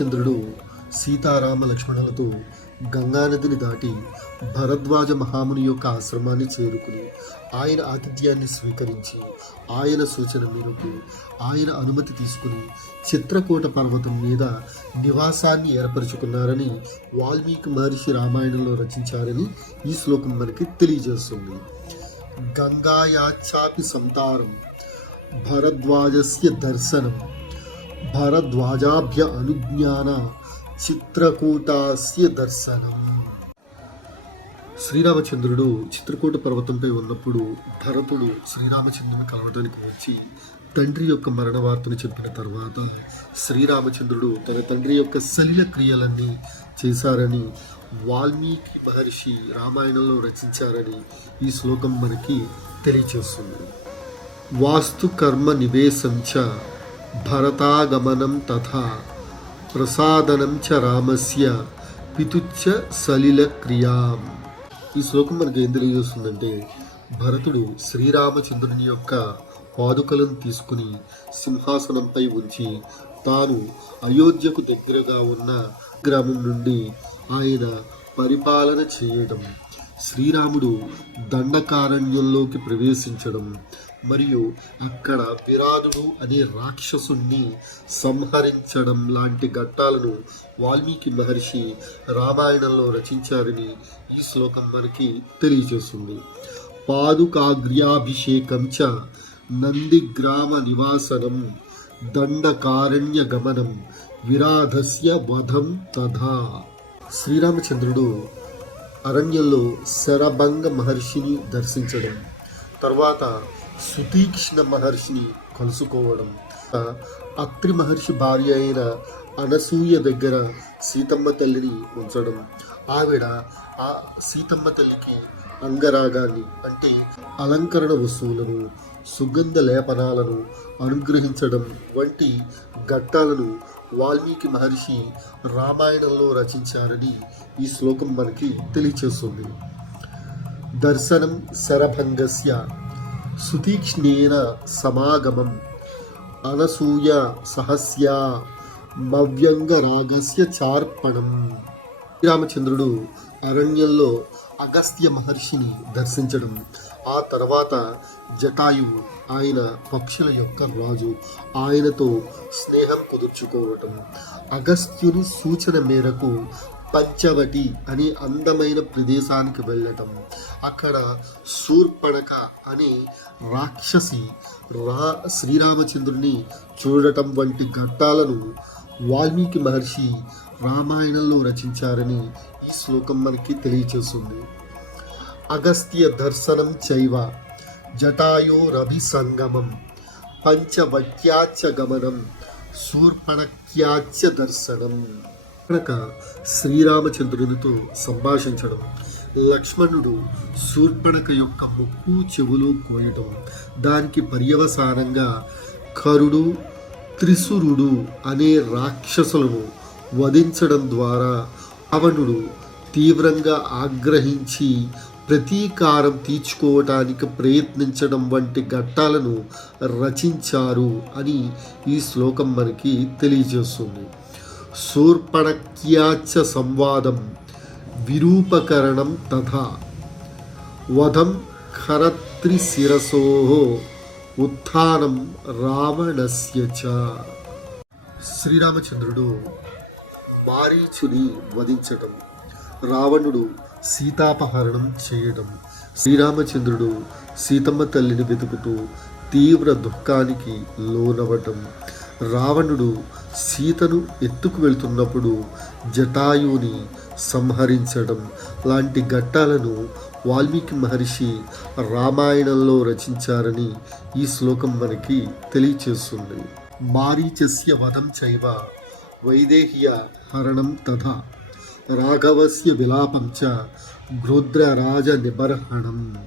రామచంద్రుడు సీతారామ లక్ష్మణులతో గంగానదిని దాటి భరద్వాజ మహాముని యొక్క ఆశ్రమాన్ని చేరుకుని ఆయన ఆతిథ్యాన్ని స్వీకరించి ఆయన సూచన మేరకు ఆయన అనుమతి తీసుకుని చిత్రకూట పర్వతం మీద నివాసాన్ని ఏర్పరచుకున్నారని వాల్మీకి మహర్షి రామాయణంలో రచించారని ఈ శ్లోకం మనకి తెలియజేస్తుంది. గంగాయాచాపి సంతారం భరద్వాజస్య దర్శనం. భరద్వాజాభ్య అనుజ్ఞాన చిత్రకూటాస్య దర్శనం శ్రీరామచంద్రుడు చిత్రకూట పర్వతంపై ఉన్నప్పుడు భరతుడు శ్రీరామచంద్రుని కలవడానికి వచ్చి తండ్రి యొక్క మరణ వార్తను చెప్పిన తర్వాత శ్రీరామచంద్రుడు తన తండ్రి యొక్క సలిల క్రియలన్నీ చేశారని వాల్మీకి మహర్షి రామాయణంలో రచించారని ఈ శ్లోకం మనకి తెలియచేస్తుంది. వాస్తు కర్మ నివేశంచ భరతాగమనం తథా ప్రసాదనం చ రామస్య పితుచ్చ సలిల క్రియాం ఈ శ్లోకం మనకి ఏం తెలియజేస్తుందంటే భరతుడు శ్రీరామచంద్రుని యొక్క పాదుకలను తీసుకుని సింహాసనంపై ఉంచి తాను అయోధ్యకు దగ్గరగా ఉన్న గ్రామం నుండి ఆయన పరిపాలన చేయడం శ్రీరాముడు దండకారణ్యంలోకి ప్రవేశించడం మరియు అక్కడ విరాధుడు అనే రాక్షసుణ్ణి సంహరించడం లాంటి ఘట్టాలను వాల్మీకి మహర్షి రామాయణంలో రచించారని ఈ శ్లోకం మనకి తెలియజేస్తుంది. పాదుకాగ్ర్యాభిషేకం చ నందిగ్రామ నివాసనం దండకారణ్య గమనం విరాధస్య వధం తథా. శ్రీరామచంద్రుడు అరణ్యంలో శరభంగ మహర్షిని దర్శించడం. తర్వాత సుతీక్ష్ణ మహర్షిని కలుసుకోవడం అత్రి మహర్షి భార్య అయిన అనసూయ దగ్గర సీతమ్మ తల్లిని ఉంచడం. ఆవిడ ఆ సీతమ్మ తల్లికి అంగరాగాన్ని అంటే అలంకరణ వస్తువులను సుగంధ లేపనాలను అనుగ్రహించడం వంటి ఘట్టాలను వాల్మీకి మహర్షి రామాయణంలో రచించారని ఈ శ్లోకం మనకి తెలియచేస్తుంది. దర్శనం శరభంగస్య సుతీక్ష్ణేన సమాగమం అనసూయ సహస్య మవ్యంగరాగస్య చార్పణం. శ్రీరామచంద్రుడు అరణ్యంలో అగస్త్య మహర్షిని దర్శించడం ఆ తర్వాత జటాయువు ఆయన పక్షుల యొక్క రాజు ఆయనతో స్నేహం కుదుర్చుకోవటం అగస్త్యుని సూచన మేరకు పంచవటి అని అందమైన ప్రదేశానికి వెళ్ళటం. అక్కడ శూర్పణక అనే రాక్షసి రా శ్రీరామచంద్రుని చూడటం వంటి ఘట్టాలను వాల్మీకి మహర్షి రామాయణంలో రచించారని ఈ శ్లోకం మనకి తెలియచేస్తుంది. అగస్త్య దర్శనం చైవ జటాయో రవి సంగమం పంచవట్యాచ గమనం శూర్పణక్యాచ దర్శనం. కనుక శ్రీరామచంద్రునితో సంభాషించడం లక్ష్మణుడు శూర్పణక యొక్క ముక్కు చెవులు కోయటం దానికి పర్యవసానంగా కరుడు త్రిసురుడు అనే రాక్షసులను వధించడం ద్వారా అవనుడు తీవ్రంగా ఆగ్రహించి ప్రతీకారం తీర్చుకోవటానికి ప్రయత్నించడం వంటి ఘట్టాలను రచించారు అని ఈ శ్లోకం మనకి తెలియజేస్తుంది. శూర్పణక్యాచ సంవాదం విరూపకరణం తథా. వధం ఖరత్రిశిరసో ఉత్థానం రావణస్య చ. శ్రీరామచంద్రుడు మారీచుని వధించటం రావణుడు సీతాపహరణం చేయడం శ్రీరామచంద్రుడు సీతమ్మ తల్లిని వెతుకుతూ తీవ్ర దుఃఖానికి లోనవ్వటం రావణుడు సీతను ఎత్తుకు వెళ్తున్నప్పుడు జటాయుని సంహరించడం లాంటి ఘట్టాలను వాల్మీకి మహర్షి రామాయణంలో రచించారని ఈ శ్లోకం మనకి తెలియచేస్తుంది. మారీచస్య వధం చైవ వైదేహ్య హరణం తథా రాఘవస్య విలాపం చ గృద్రరాజ నిబర్హణం.